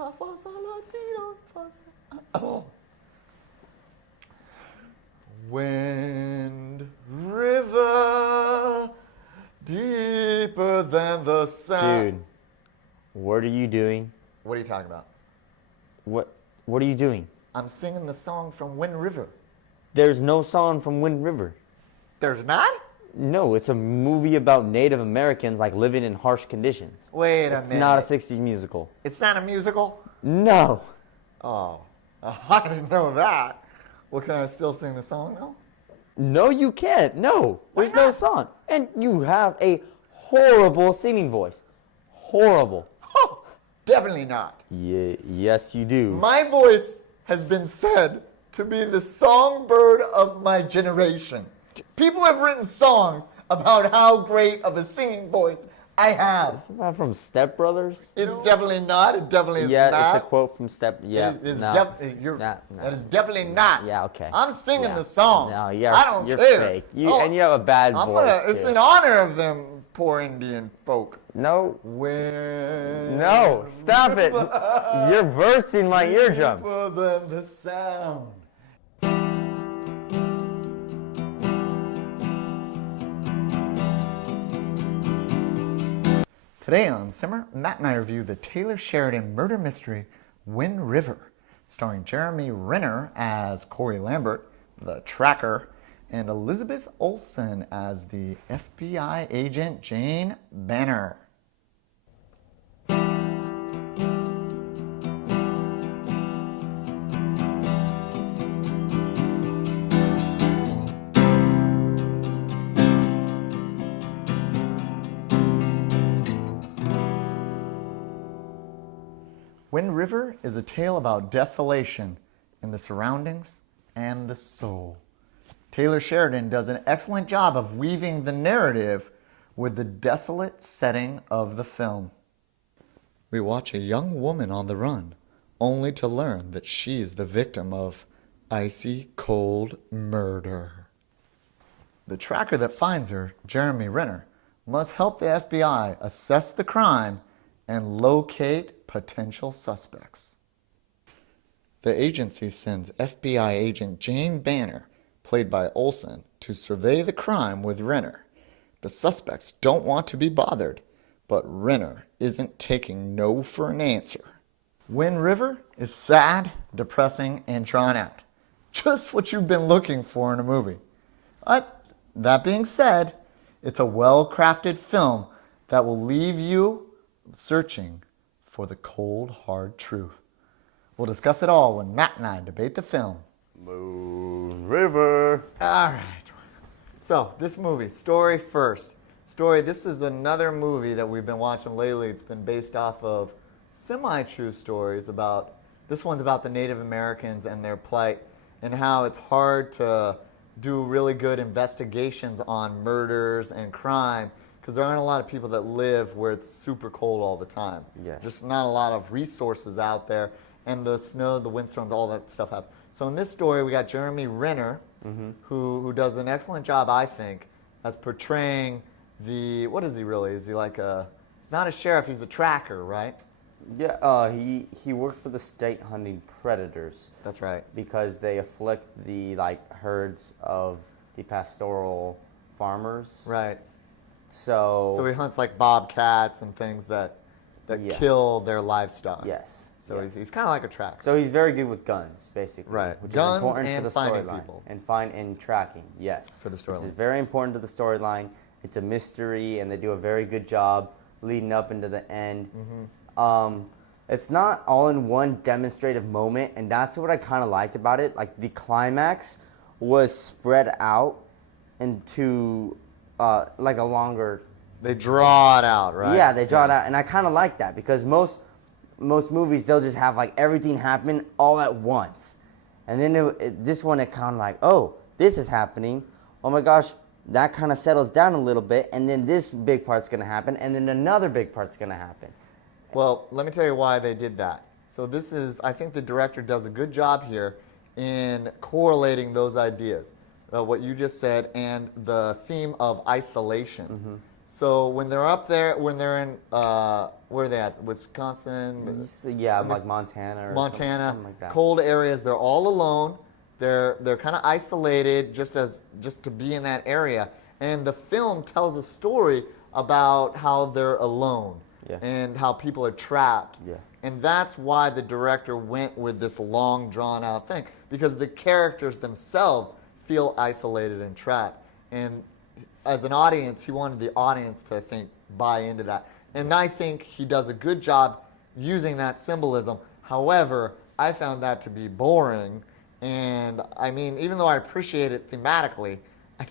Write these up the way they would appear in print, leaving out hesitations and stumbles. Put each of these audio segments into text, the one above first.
la, fa, sol, la, ti, do, fa, sol. Oh. Wind river deeper than the sound. Dude, what are you doing? What are you talking about? What are you doing? I'm singing the song from Wind River. There's no song from Wind River. There's not? No, it's a movie about Native Americans like living in harsh conditions. Wait a minute. It's not a 60s musical. It's not a musical? No. Oh, I didn't know that. Well, can I still sing the song though? No, you can't. No, there's no song. And you have a horrible singing voice. Horrible. Oh, definitely not. Yeah, yes, you do. My voice has been said to be the songbird of my generation. People have written songs about how great of a singing voice I have. Isn't that from Step Brothers? It's definitely not. It definitely is not. Yeah, it's a quote from Step. Yeah, It is no. That is definitely not. Yeah, okay. I'm singing the song. No, I don't you're care. fake. And you have a bad voice. It's too. in honor of them poor Indian folk. No. When No, stop it. You're bursting my eardrums. deeper than the sound. Today on SIMR, Matt and I review the Taylor Sheridan murder mystery, Wind River, starring Jeremy Renner as Corey Lambert, the tracker, and Elizabeth Olsen as the FBI agent Jane Banner. Wind River is a tale about desolation in the surroundings and the soul. Taylor Sheridan does an excellent job of weaving the narrative with the desolate setting of the film. We watch a young woman on the run, only to learn that she's the victim of icy cold murder. The tracker that finds her, Jeremy Renner, must help the FBI assess the crime and locate potential suspects. The agency sends FBI agent Jane Banner, played by Olsen, to survey the crime with Renner. The suspects don't want to be bothered, but Renner isn't taking no for an answer. Wind River is sad, depressing, and drawn out. Just what you've been looking for in a movie. But that being said, it's a well-crafted film that will leave you searching for the cold, hard truth. We'll discuss it all when Matt and I debate the film. Moon River. All right. So, this movie, story first. Story, this is another movie that we've been watching lately. It's been based off of semi-true stories about, this one's about the Native Americans and their plight and how it's hard to do really good investigations on murders and crime because there aren't a lot of people that live where it's super cold all the time. Yes. Just not a lot of resources out there, and the snow, the windstorms, all that stuff happens. So in this story, we got Jeremy Renner, who does an excellent job, I think, as portraying the, what is he really? Is he like a, he's not a sheriff, he's a tracker, right? Yeah, he worked for the state hunting predators. That's right. Because they afflict the herds of the pastoral farmers. Right. So he hunts like bobcats and things that kill their livestock. Yes. So he's kind of like a tracker. So he's very good with guns, basically. Right. Which Guns is important and for the finding storyline. people. And tracking, yes. For the This storyline. is very important to the storyline. It's a mystery, and they do a very good job leading up into the end. It's not all in one demonstrative moment, and that's what I kind of liked about it. Like, the climax was spread out into like a longer... They draw it out, right? Yeah, they draw it out, and I kind of like that because most movies, they'll just have like everything happen all at once. And then this one, it kind of like, oh, this is happening. Oh my gosh, that kind of settles down a little bit, and then this big part's going to happen, and then another big part's going to happen. Well, let me tell you why they did that. So this is, I think the director does a good job here in correlating those ideas, what you just said, and the theme of isolation. So when they're up there, when they're in, where are they at? Wisconsin? Yeah, like Montana or Montana, something like that. cold areas. They're all alone. They're kind of isolated just to be in that area. And the film tells a story about how they're alone and how people are trapped. Yeah. And that's why the director went with this long, drawn out thing, because the characters themselves feel isolated and trapped. And as an audience, he wanted the audience to, I think, buy into that. And I think he does a good job using that symbolism. However, I found that to be boring. And I mean, even though I appreciate it thematically,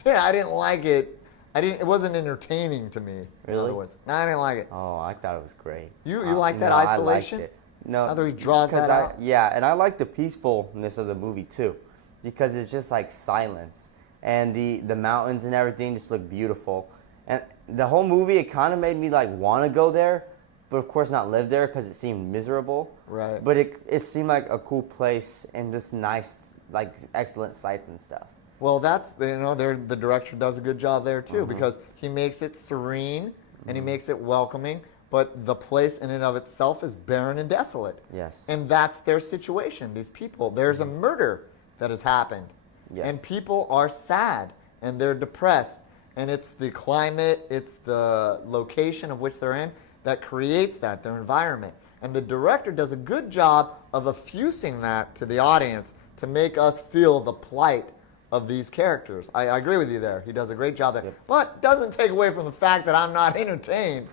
I didn't like it. It wasn't entertaining to me. Really? In other words. No, I didn't like it. Oh, I thought it was great. You like that no, isolation? I liked it. No, how he draws that out? Yeah, and I like the peacefulness of the movie too, because it's just like silence, and the mountains and everything just look beautiful, and the whole movie, it kind of made me like want to go there, but of course not live there because it seemed miserable. Right. But it seemed like a cool place and just nice, like excellent sights and stuff. Well, the director does a good job there too, because he makes it serene and he makes it welcoming, but the place in and of itself is barren and desolate. Yes. And that's their situation. These people, there's a murder that has happened, and people are sad and they're depressed, and it's the climate, it's the location of which they're in that creates that, their environment. And the director does a good job of effusing that to the audience to make us feel the plight of these characters. I agree with you there. He does a great job there. But doesn't take away from the fact that I'm not entertained.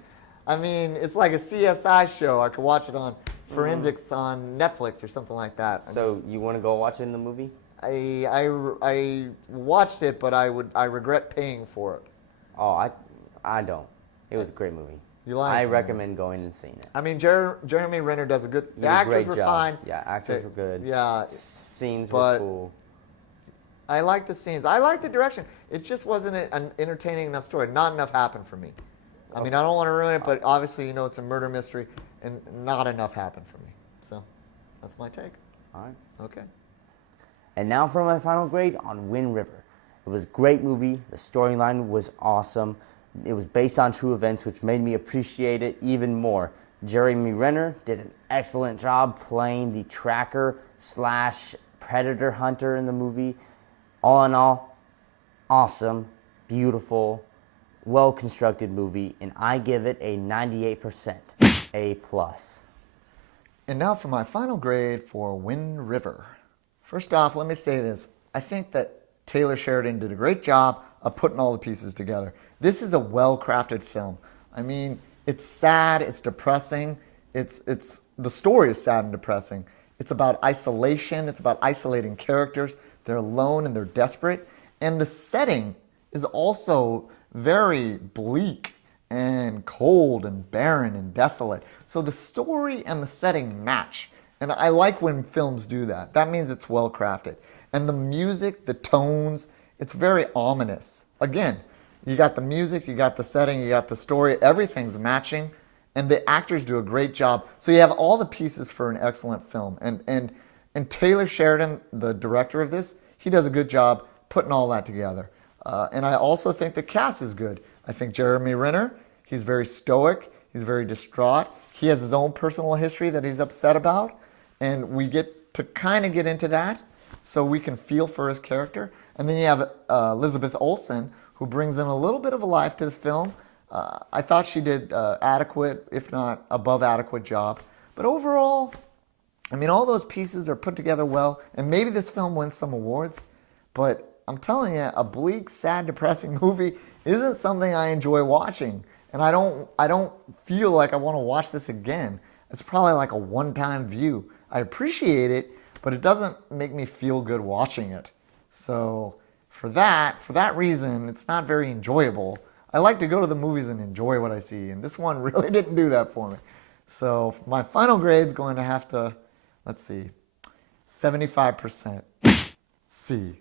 I mean, it's like a CSI show. I could watch it on Forensics on Netflix or something like that. So you want to go watch it in the movie? I watched it, but I regret paying for it. Oh, I don't. It was a great movie. You like it? I recommend going and seeing it. I mean, Jeremy Renner does a good. The actors were fine. Yeah, actors were good. Yeah, scenes were cool. I like the scenes. I like the direction. It just wasn't an entertaining enough story. Not enough happened for me. I mean, I don't want to ruin it, but obviously, it's a murder mystery, and not enough happened for me. So, that's my take. All right. Okay. And now for my final grade on Wind River. It was a great movie. The storyline was awesome. It was based on true events, which made me appreciate it even more. Jeremy Renner did an excellent job playing the tracker/predator hunter in the movie. All in all, awesome, beautiful, well-constructed movie, and I give it a 98%, A+. And now for my final grade for Wind River. First off, let me say this. I think that Taylor Sheridan did a great job of putting all the pieces together. This is a well-crafted film. I mean, it's sad, it's depressing, the story is sad and depressing. It's about isolation, it's about isolating characters. They're alone and they're desperate. And the setting is also very bleak and cold and barren and desolate. So the story and the setting match. And I like when films do that. That means it's well crafted. And the music, the tones, it's very ominous. Again, you got the music, you got the setting, you got the story, everything's matching. And the actors do a great job. So you have all the pieces for an excellent film. And Taylor Sheridan, the director of this, he does a good job putting all that together. And I also think the cast is good. I think Jeremy Renner, he's very stoic, he's very distraught. He has his own personal history that he's upset about. And we get to kind of get into that so we can feel for his character. And then you have Elizabeth Olsen, who brings in a little bit of a life to the film. I thought she did adequate, if not above adequate job. But overall, I mean, all those pieces are put together well, and maybe this film wins some awards, but I'm telling you, a bleak, sad, depressing movie isn't something I enjoy watching, and I don't feel like I want to watch this again. It's probably like a one-time view. I appreciate it, but it doesn't make me feel good watching it. So for that reason, it's not very enjoyable. I like to go to the movies and enjoy what I see, and this one really didn't do that for me. So my final grade's going to have to, let's see, 75% C.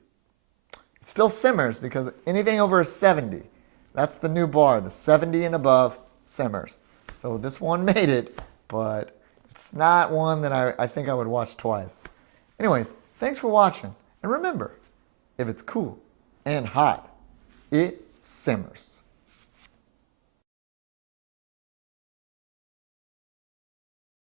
It's still SIMRs because anything over a 70, that's the new bar, the 70 and above SIMRs. So this one made it, but it's not one that I think I would watch twice. Anyways, thanks for watching. And remember, if it's cool and hot, it simmers.